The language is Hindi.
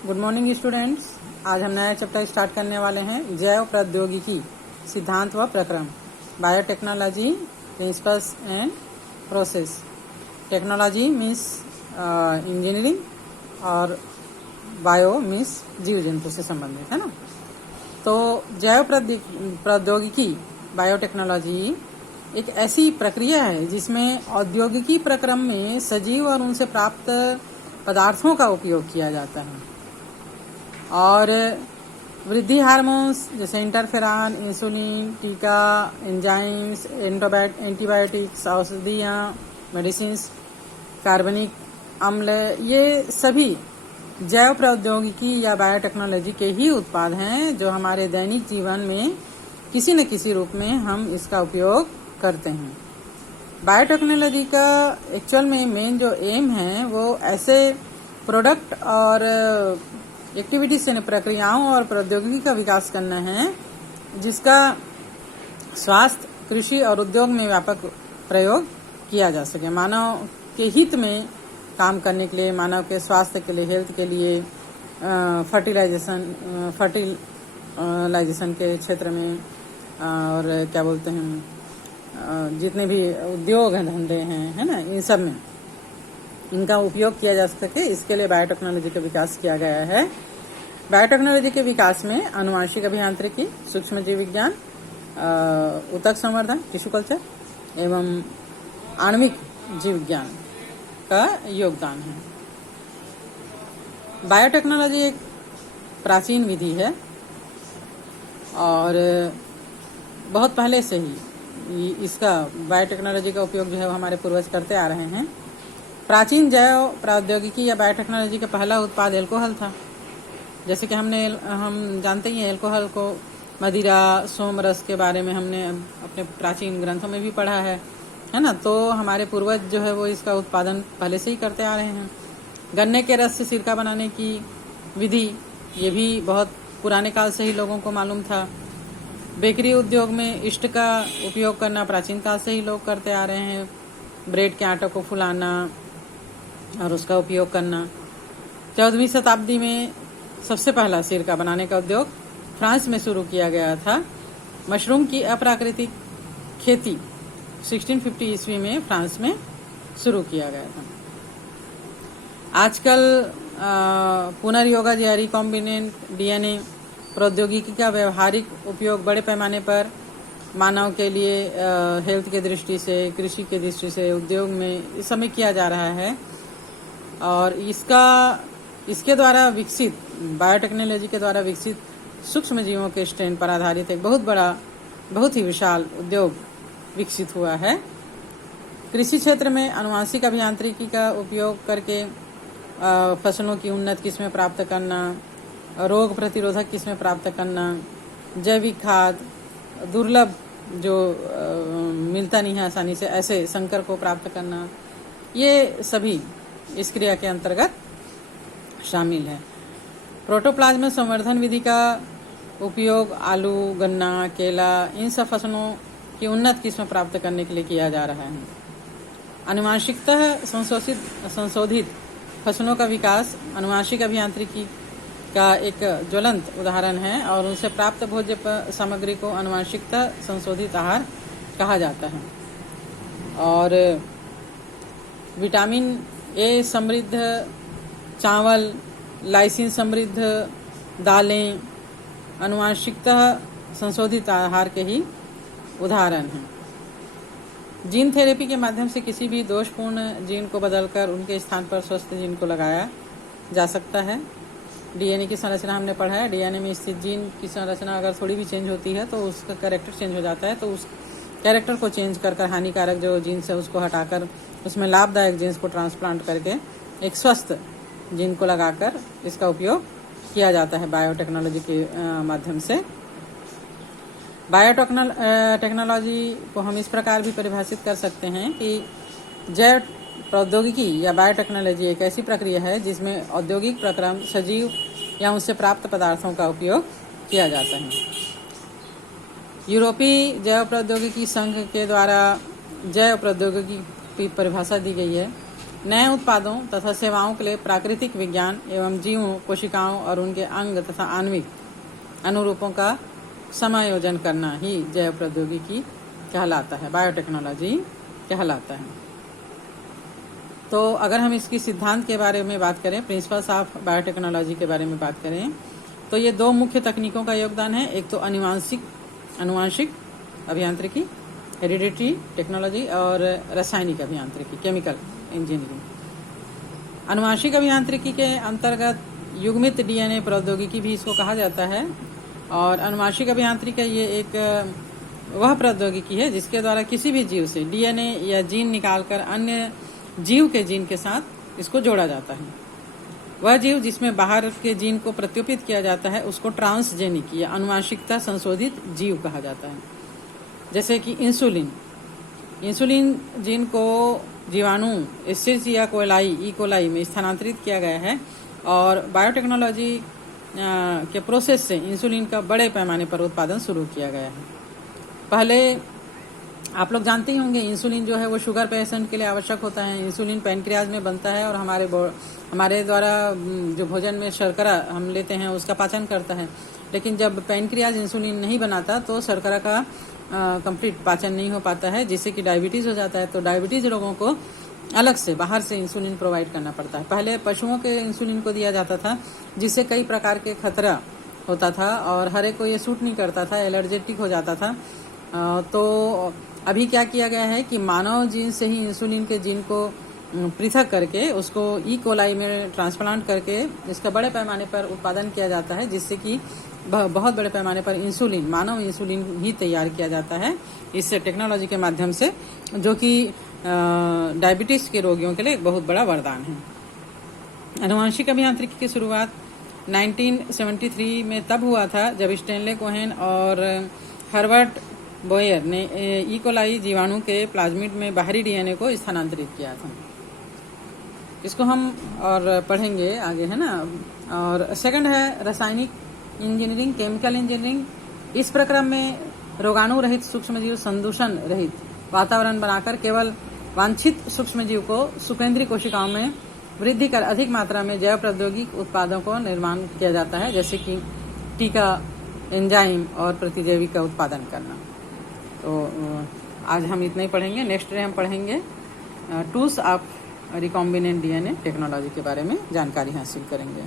Good morning students. आज हम नया चैप्टर स्टार्ट करने वाले हैं, जैव प्रौद्योगिकी सिद्धांत व प्रक्रम, biotechnology principles and process. Technology means engineering और बायो मीन्स जीव जंतु से संबंधित है ना। तो जैव प्रौद्योगिकी बायोटेक्नोलॉजी एक ऐसी प्रक्रिया है जिसमें औद्योगिकी प्रक्रम में सजीव और उनसे प्राप्त पदार्थों का उपयोग किया जाता है और वृद्धि हार्मोन्स जैसे इंटरफेरॉन, इंसुलिन, टीका, एंजाइम्स, एंटीबायोटिक्स, औषधियाँ, मेडिसिन्स, कार्बनिक अम्ल, ये सभी जैव प्रौद्योगिकी या बायोटेक्नोलॉजी के ही उत्पाद हैं जो हमारे दैनिक जीवन में किसी न किसी रूप में हम इसका उपयोग करते हैं। बायोटेक्नोलॉजी का एक्चुअल में मेन जो एम है वो ऐसे प्रोडक्ट और एक्टिविटीज यानी प्रक्रियाओं और प्रौद्योगिकी का विकास करना है जिसका स्वास्थ्य, कृषि और उद्योग में व्यापक प्रयोग किया जा सके। मानव के हित में काम करने के लिए, मानव के स्वास्थ्य के लिए, हेल्थ के लिए, फर्टिलाइजेशन के क्षेत्र में और क्या बोलते हैं जितने भी उद्योग हैं, धंधे हैं, है ना, इन सब में इनका उपयोग किया जा सके, इसके लिए बायोटेक्नोलॉजी का विकास किया गया है। बायोटेक्नोलॉजी के विकास में आनुवांशिक अभियांत्रिकी, सूक्ष्म जीव विज्ञान, ऊतक संवर्धन, टिश्यू कल्चर एवं आणविक जीव विज्ञान का योगदान है। बायोटेक्नोलॉजी एक प्राचीन विधि है और बहुत पहले से ही इसका बायोटेक्नोलॉजी का उपयोग जो है हमारे पूर्वज करते आ रहे हैं। प्राचीन जैव प्रौद्योगिकी या बायोटेक्नोलॉजी का पहला उत्पाद एल्कोहल था। जैसे कि हम जानते ही हैं, एल्कोहल को मदिरा, सोमरस के बारे में हमने अपने प्राचीन ग्रंथों में भी पढ़ा है ना। तो हमारे पूर्वज जो है वो इसका उत्पादन पहले से ही करते आ रहे हैं। गन्ने के रस से सिरका बनाने की विधि, ये भी बहुत पुराने काल से ही लोगों को मालूम था। बेकरी उद्योग में ईस्ट का उपयोग करना प्राचीन काल से ही लोग करते आ रहे हैं। ब्रेड के आटे को फुलाना और उसका उपयोग करना। 14वीं शताब्दी में सबसे पहला सिरका बनाने का उद्योग फ्रांस में शुरू किया गया था। मशरूम की अप्राकृतिक खेती 1650 ईस्वी में फ्रांस में शुरू किया गया था। आजकल पुनर्योगाज या रिकॉम्बिनेंट डीएनए प्रौद्योगिकी का व्यवहारिक उपयोग बड़े पैमाने पर मानव के लिए हेल्थ के दृष्टि से, कृषि के दृष्टि से, उद्योग में इस समय किया जा रहा है और इसके द्वारा विकसित बायोटेक्नोलॉजी के द्वारा विकसित सूक्ष्म जीवों के स्ट्रेन पर आधारित एक बहुत ही विशाल उद्योग विकसित हुआ है। कृषि क्षेत्र में आनुवांशिक अभियांत्रिकी का उपयोग करके फसलों की उन्नत किस्में प्राप्त करना, रोग प्रतिरोधक किस्में प्राप्त करना, जैविक खाद, दुर्लभ जो मिलता नहीं है आसानी से, ऐसे संकर को प्राप्त करना, ये सभी इस क्रिया के अंतर्गत शामिल है। प्रोटोप्लाज्म संवर्धन विधि का उपयोग आलू, गन्ना, केला, इन सब फसलों की उन्नत किस्में प्राप्त करने के लिए किया जा रहा है। आनुवांशिकतः संशोधित फसलों का विकास आनुवांशिक अभियांत्रिकी का एक ज्वलंत उदाहरण है और उनसे प्राप्त भोज्य सामग्री को आनुवांशिकता संशोधित आहार कहा जाता है। और विटामिन ए समृद्ध चावल, लाइसिन समृद्ध दालें आनुवांशिकता संशोधित आहार के ही उदाहरण हैं। जीन थेरेपी के माध्यम से किसी भी दोषपूर्ण जीन को बदलकर उनके स्थान पर स्वस्थ जीन को लगाया जा सकता है। डीएनए की संरचना हमने पढ़ा है। डीएनए में स्थित जीन की संरचना अगर थोड़ी भी चेंज होती है तो उसका कैरेक्टर चेंज हो जाता है। तो उस कैरेक्टर को चेंज कर हानिकारक जो जीन्स है उसको हटाकर उसमें लाभदायक जीन्स को ट्रांसप्लांट करके एक स्वस्थ जीन को लगाकर इसका उपयोग किया जाता है बायोटेक्नोलॉजी के माध्यम से। बायोटेक्नोलॉजी को हम इस प्रकार भी परिभाषित कर सकते हैं कि जैव प्रौद्योगिकी या बायोटेक्नोलॉजी एक ऐसी प्रक्रिया है जिसमें औद्योगिक प्रक्रम, सजीव या उनसे प्राप्त पदार्थों का उपयोग किया जाता है। यूरोपीय जैव प्रौद्योगिकी संघ के द्वारा जैव प्रौद्योगिकी की परिभाषा दी गई है। नए उत्पादों तथा सेवाओं के लिए प्राकृतिक विज्ञान एवं जीवों, कोशिकाओं और उनके अंग तथा आणविक अनुरूपों का समायोजन करना ही जैव प्रौद्योगिकी कहलाता है, बायोटेक्नोलॉजी कहलाता है। तो अगर हम इसकी सिद्धांत के बारे में बात करें, प्रिंसिपल्स ऑफ बायोटेक्नोलॉजी के बारे में बात करें, तो ये दो मुख्य तकनीकों का योगदान है। एक तो अनुवांशिक अभियांत्रिकी, हेरिडिटरी टेक्नोलॉजी, और रासायनिक अभियांत्रिकी, केमिकल इंजीनियरिंग। अनुवांशिक अभियांत्रिकी के अंतर्गत युग्मित डीएनए प्रौद्योगिकी भी इसको कहा जाता है। और अनुवांशिक अभियांत्रिकी ये एक वह प्रौद्योगिकी है जिसके द्वारा किसी भी जीव से डीएनए या जीन निकालकर अन्य जीव के जीन के साथ इसको जोड़ा जाता है। वह जीव जिसमें बाहर के जीन को प्रत्युपित किया जाता है उसको ट्रांसजेनिक या अनुवांशिकता संशोधित जीव कहा जाता है। जैसे कि इंसुलिन जीन को जीवाणु एस्चेरिचिया कोलाई में स्थानांतरित किया गया है और बायोटेक्नोलॉजी के प्रोसेस से इंसुलिन का बड़े पैमाने पर उत्पादन शुरू किया गया है। पहले आप लोग जानते ही होंगे, इंसुलिन जो है वो शुगर पेशेंट के लिए आवश्यक होता है। इंसुलिन पैनक्रियाज में बनता है और हमारे द्वारा जो भोजन में शर्करा हम लेते हैं उसका पाचन करता है। लेकिन जब पैनक्रियाज इंसुलिन नहीं बनाता तो शर्करा का कंप्लीट पाचन नहीं हो पाता है, जिससे कि डायबिटीज हो जाता है। तो डायबिटीज रोगों को अलग से बाहर से इंसुलिन प्रोवाइड करना पड़ता है। पहले पशुओं के इंसुलिन को दिया जाता था जिससे कई प्रकार के खतरा होता था और हर एक को ये सूट नहीं करता था, एलर्जेटिक हो जाता था। तो अभी क्या किया गया है कि मानव जीन से ही इंसुलिन के जीन को पृथक करके उसको ई कोलाई में ट्रांसप्लांट करके इसका बड़े पैमाने पर उत्पादन किया जाता है, जिससे कि बहुत बड़े पैमाने पर मानव इंसुलिन ही तैयार किया जाता है इस टेक्नोलॉजी के माध्यम से, जो कि डायबिटीज के रोगियों के लिए एक बहुत बड़ा वरदान है। आनुवंशिक अभियांत्रिकी की शुरुआत 1973 में तब हुआ था जब स्टेनले कोहेन और हर्बर्ट बोयर ने ई कोलाई जीवाणु के प्लाज्मिड में बाहरी डीएनए को स्थानांतरित किया था। इसको हम और पढ़ेंगे आगे, है ना। और सेकंड है रासायनिक इंजीनियरिंग, केमिकल इंजीनियरिंग। इस प्रक्रम में रोगाणु रहित सूक्ष्मजीव संदूषण रहित वातावरण बनाकर केवल वांछित सूक्ष्मजीव को शुक्रेंद्रीय कोशिकाओं में वृद्धि कर अधिक मात्रा में जैव प्रौद्योगिक उत्पादों को निर्माण किया जाता है, जैसे कि टीका, एंजाइम और प्रतिजैवी का उत्पादन करना। तो आज हम इतना ही पढ़ेंगे। नेक्स्ट डे हम पढ़ेंगे tools of recombinant DNA technology के बारे में जानकारी हासिल करेंगे।